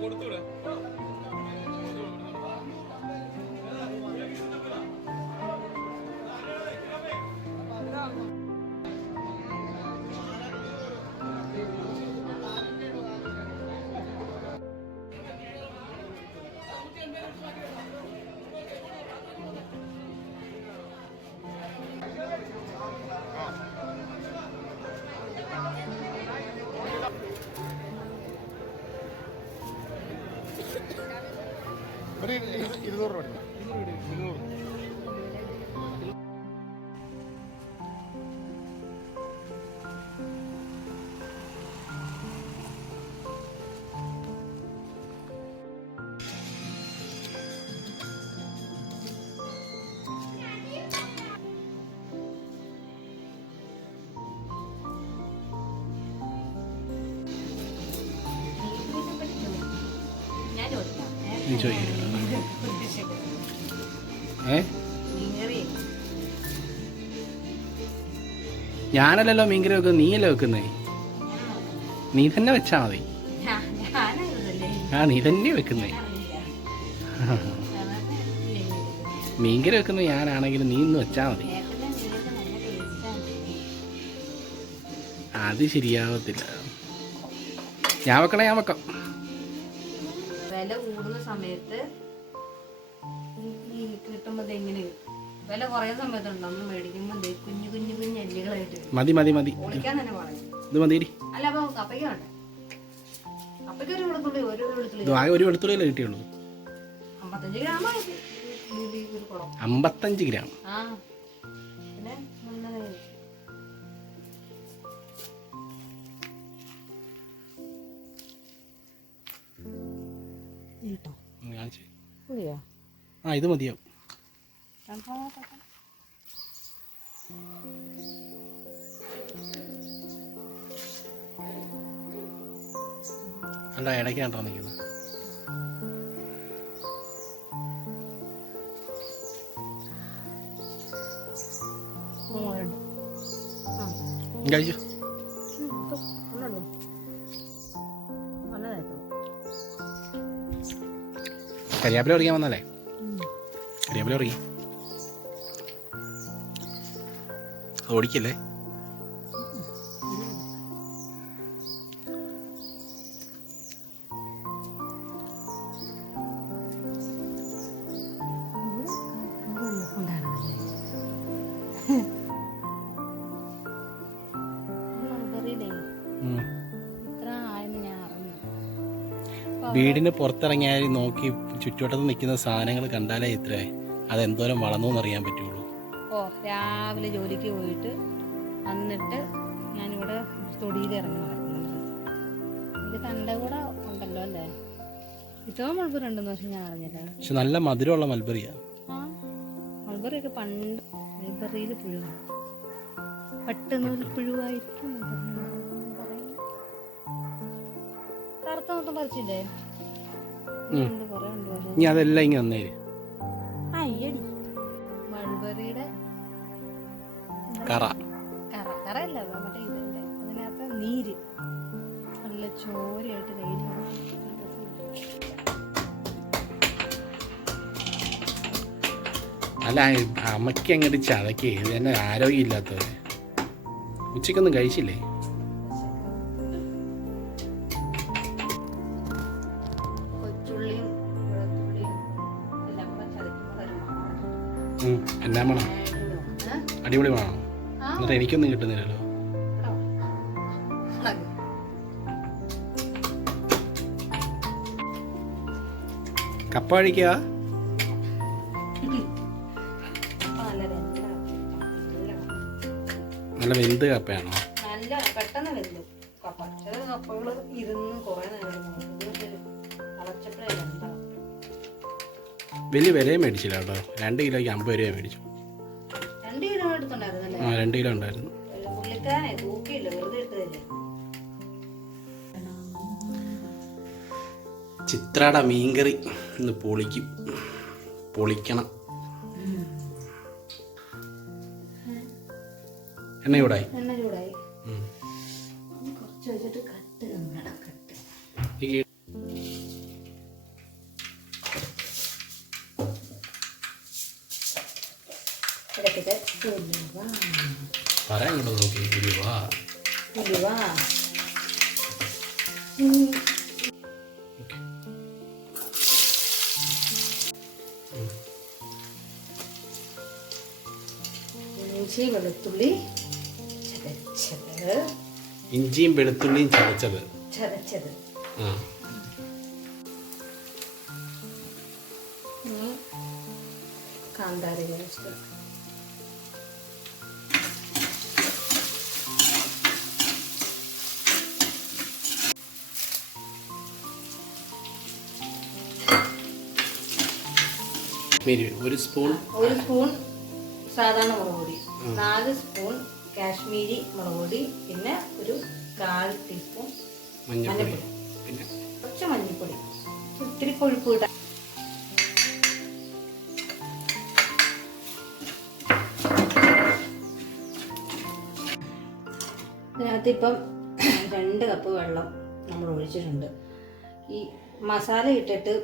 $200 രൂപ. ഞാനല്ലല്ലോ മീൻകറി വെക്കുന്നത്, നീയല്ലേ വെക്കുന്നേ. നീ തന്നെ വെച്ചാ മതി. നീ തന്നെ വെക്കുന്നേ. മീൻകറി വെക്കുന്നത് ഞാനാണെങ്കിലും നീ ഇന്ന് വെച്ചാ മതി. അത് ശരിയാവത്തില്ല. ഞാൻ വെക്കണേ, ഞാൻ വെക്കാം. വില കൂടുന്ന സമയത്ത് കിട്ടുമ്പോ എങ്ങനെ വില കുറയുന്ന സമയത്തുണ്ട് നമ്മൾ മേടിക്കുമ്പോൾ കുഞ്ഞു കുഞ്ഞു കുഞ്ഞു എല്ലുകളായിട്ട് മതി മതി മതി പൊളിക്കാൻ തന്നെ പറഞ്ഞു. ഇത് മതി. അല്ല അപ്പൊ കപ്പയ്ക്ക വേണ്ട. കപ്പയ്ക്ക് ഒരു വെളുത്തുള്ളി ഒരു വെളുത്തുള്ളിയല്ലേ കിട്ടിയുള്ളൂ. 55 ഗ്രാം. 55 ഗ്രാം. പിന്നെ ഇത് മതിയാവും. അല്ല ഇടയ്ക്ക് കണ്ടോ നിൽക്കുന്നത്. കഴിച്ചു. കരിയാപ്പില പറിക്കാൻ വന്നല്ലേ? കരിയാപ്പില പറിക്കും. അത് ഓടിക്കല്ലേ? വീടിന് പുറത്തിറങ്ങിയാൽ നോക്കി ചുറ്റുവട്ടത്ത് നിൽക്കുന്ന സാധനങ്ങൾ കണ്ടാലേ ഇത്രേ അതെന്തോരം വളർന്നു എന്നറിയാൻ പറ്റുള്ളൂ. രാവിലെ ജോലിക്ക് പോയിട്ട് വന്നിട്ട് ഞാനിവിടെ തൊടിയിൽ ഇറങ്ങി നടക്കുന്നത്. ഇത് കണ്ട കൂടെ ഉണ്ടല്ലോ അല്ലേ? ഇത്രയും മൾബറി ഉണ്ടെന്ന് പക്ഷെ ഞാൻ അറിഞ്ഞില്ല. പക്ഷെ നല്ല മധുരമുള്ള മൾബറിയാ. മൾബറിയൊക്കെ പണ്ട് മൾബറിയിൽ പുഴുവാണ്. പെട്ടെന്ന് ഒരു പുഴുവായിരിക്കും. കറുത്ത മൊത്തം പറിച്ചില്ലേ? ഇനി അതെല്ലാം ഇങ്ങനെ വന്നേര്. അയ്യടി മൾബറിയുടെ കറയല്ല മറ്റേ ഇതിന്റെ അതിനകത്ത് നീര് നല്ല ചോരയായിട്ട് വെയിൽ. അല്ല അമ്മയ്ക്ക് അങ്ങോട്ട് ചതക്കേ. ഇത് തന്നെ ആരോഗ്യം ഇല്ലാത്തവരെ. ഉച്ചക്കൊന്നും കഴിച്ചില്ലേ? എന്നാ വേണം? അടിപൊളി വേണം. എന്നിട്ട് എനിക്കൊന്നും കിട്ടുന്നില്ലല്ലോ. കപ്പ കഴിക്കുക. നല്ല വെന്ത് കപ്പയാണോ? നല്ല പെട്ടെന്ന് വെന്തു കപ്പ. ചില കപ്പകൾ ഇരുന്ന് കുറെ നേരം വലിയ വിലയും മേടിച്ചില്ല കേട്ടോ. 2 കിലോയ്ക്ക് 50 രൂപ മേടിച്ചു. 2 കിലോ എടുത്തുണ്ടായിരുന്നു. 2 കിലോ ഉണ്ടായിരുന്നു. ചിത്രയുടെ മീൻകറി ഇന്ന് പൊളിക്കണം. എണ്ണ ചൂടായി. പറയാൻ കൊണ്ട് നോക്കി ഉലുവ. ഉലുവ. ഇഞ്ചി വെളുത്തുള്ളി ചതച്ചത്. ഇഞ്ചിയും വെളുത്തുള്ളിയും ചതച്ചത്. ആ. കാന്താരി പേസ്റ്റ്. ഒരു സ്പൂൺ സാധാരണ മുളക് പൊടി, 4 സ്പൂൺ കാശ്മീരി മുളക് പൊടി, പിന്നെ ഒരു 1/4 ടീസ്പൂൺ മഞ്ഞൾപ്പൊടി, പിന്നെ കുറച്ച് മഞ്ഞൾപ്പൊടി, ഇത്തിരി കൊഴുപ്പ് ഇടാം. ഇതിനകത്ത് ഇപ്പം 2 കപ്പ് വെള്ളം നമ്മൾ ഒഴിച്ചിട്ടുണ്ട്. ഈ മസാല ഇട്ടിട്ട്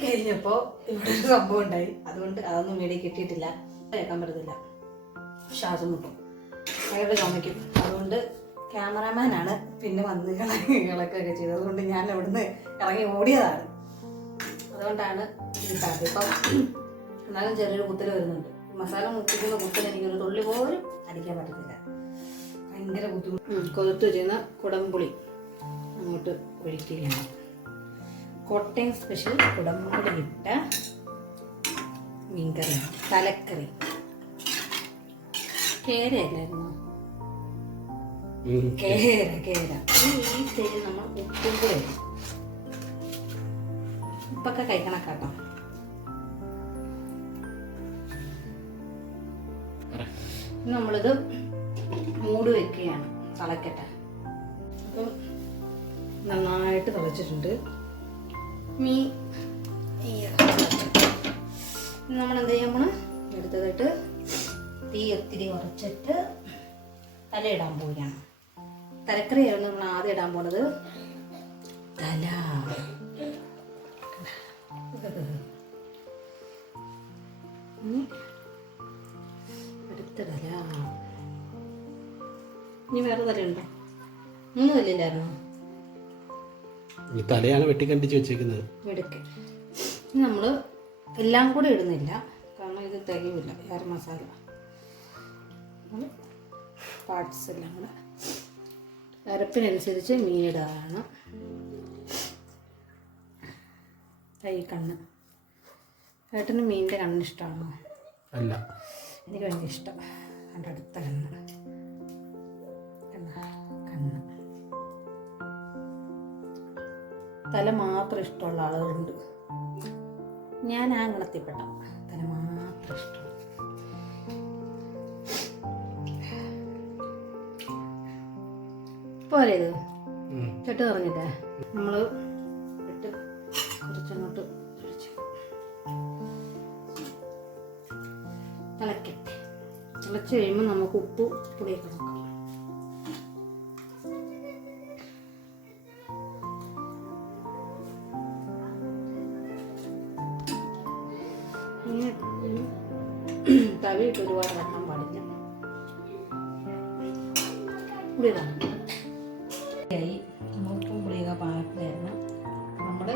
കഴിഞ്ഞപ്പോൾ ഇവിടെ ഒരു സംഭവം ഉണ്ടായി. അതുകൊണ്ട് അതൊന്നും വീഡിയോ കിട്ടിയിട്ടില്ല. കേൾക്കാൻ പറ്റത്തില്ല, ശ്വാസം മുട്ടും, ഭയങ്കര ചുമയ്ക്കും. അതുകൊണ്ട് ക്യാമറാമാനാണ് പിന്നെ വന്ന് ഇളക്കൊക്കെ ചെയ്തത്. അതുകൊണ്ട് ഞാൻ അവിടുന്ന് ഇറങ്ങി ഓടിയതാണ്. അതുകൊണ്ടാണ് കിട്ടാത്തത്. ഇപ്പം എന്നാലും ചെറിയൊരു കുത്തൽ വരുന്നുണ്ട്. മസാല മുട്ടിക്കുന്ന കുത്തൽ എനിക്കൊരു തുള്ളി പോലും അടിക്കാൻ പറ്റത്തില്ല, ഭയങ്കര ബുദ്ധിമുട്ട്. കൊതുത്ത് വെച്ചിരുന്ന കുടംപുളി അങ്ങോട്ട് ഒഴിക്കുകയാണ്. കോട്ടയം സ്പെഷ്യൽ കുടംപുളി ഇട്ട മീൻകറി, തലക്കറി. കേരയല്ലായിരുന്നു, കേര. ഈ സ്റ്റേജിൽ നമ്മൾ ഉപ്പും കൂടെ ഇടും. ഉപ്പൊക്കെ കഴിക്കണക്കാട്ടോ. നമ്മളിത് മൂടി വെക്കുകയാണ്, തിളക്കട്ടെ. അപ്പം നന്നായിട്ട് തിളച്ചിട്ടുണ്ട്. മീൻ നമ്മളെന്ത് ചെയ്യും, നമ്മൾ എടുത്തിട്ട് തീ ഒത്തിരി കുറച്ചിട്ട് തല ഇടാൻ പോവുകയാണ്. തലക്കറിയായിരുന്നു നമ്മൾ ആദ്യം ഇടാൻ പോണത്. തല അടുത്ത തല. ഇനി വേറെ തലയുണ്ടോ? 3 തലയില്ലായിരുന്നു. ഈ തലയാണ് വെട്ടിക്കണ്ടിച്ച് വെച്ചേക്കുന്നത്. എടുക്ക്. ഇനി നമ്മൾ എല്ലാം കൂടെ ഇടുന്നില്ല, കാരണം ഇത് തികയില്ല. വേറെ മസാല പാർട്സ് എല്ലാം കൂടെ അരപ്പിനനുസരിച്ച് മീനിടാണ്. കണ്ണ് ഏട്ടന് മീനിൻ്റെ കണ്ണ് ഇഷ്ടമാണോ? അല്ല, എനിക്ക് ഭയങ്കര ഇഷ്ടം. എൻ്റെ അടുത്ത കണ്ണ് കണ്ണ് തല മാത്രം ഇഷ്ടമുള്ള ആളുകളുണ്ട്. ഞാൻ ആ ഗണത്തിൽപ്പെട്ട. തല മാത്രം ഇഷ്ടം. പോലെ ഇത് ചട്ടി നിറഞ്ഞില്ലേ, നമ്മൾ ഇട്ട് കുറച്ചങ്ങോട്ട് തിളക്കട്ടെ. തിളച്ച് കഴിയുമ്പോൾ നമുക്ക് ഉപ്പ് പുളിയൊക്കെ നോക്കാം. തവിയിട്ട് ഒരുപാട് ഇറക്കാൻ പാടില്ല. പുളിയതാണ് ഉപ്പും പുളിയൊക്കെ പാകത്തിലായിരുന്നു. നമ്മൾ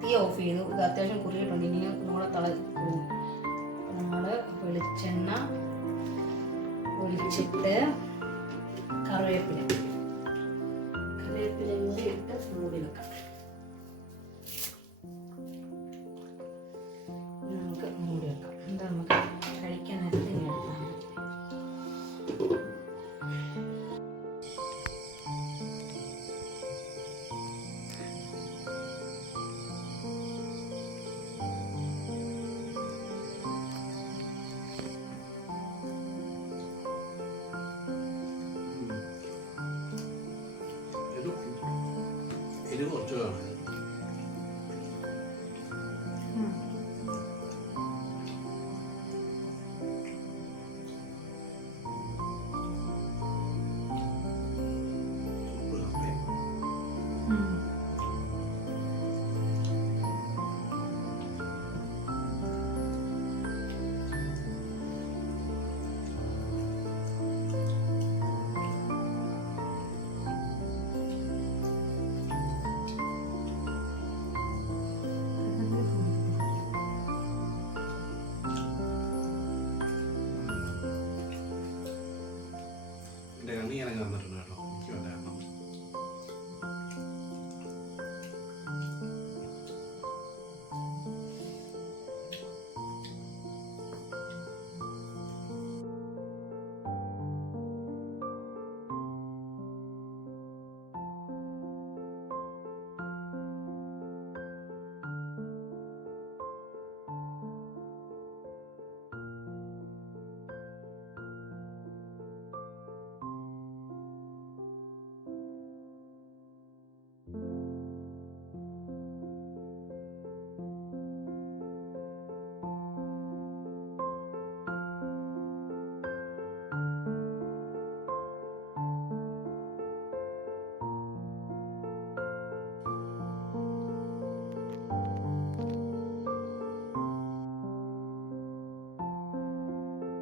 തീ ഓഫ് ചെയ്തു. ഇത് അത്യാവശ്യം കുറിയിട്ടുണ്ട്. ഇനി കൂടെ പോകും. നമ്മൾ വെളിച്ചെണ്ണ ഒഴിച്ചിട്ട് കറിവേപ്പിലയും കൂടി ഇട്ട് മൂടി വെക്കാം. നമുക്ക് മൂടി വെക്കാം. എന്താ നമുക്ക് കഴിക്കാൻ നേരത്തെ എടുത്താൽ മതി. ഇത് കുറച്ച് വേണം. ഞാനങ്ങ് വന്നിട്ടുണ്ട്.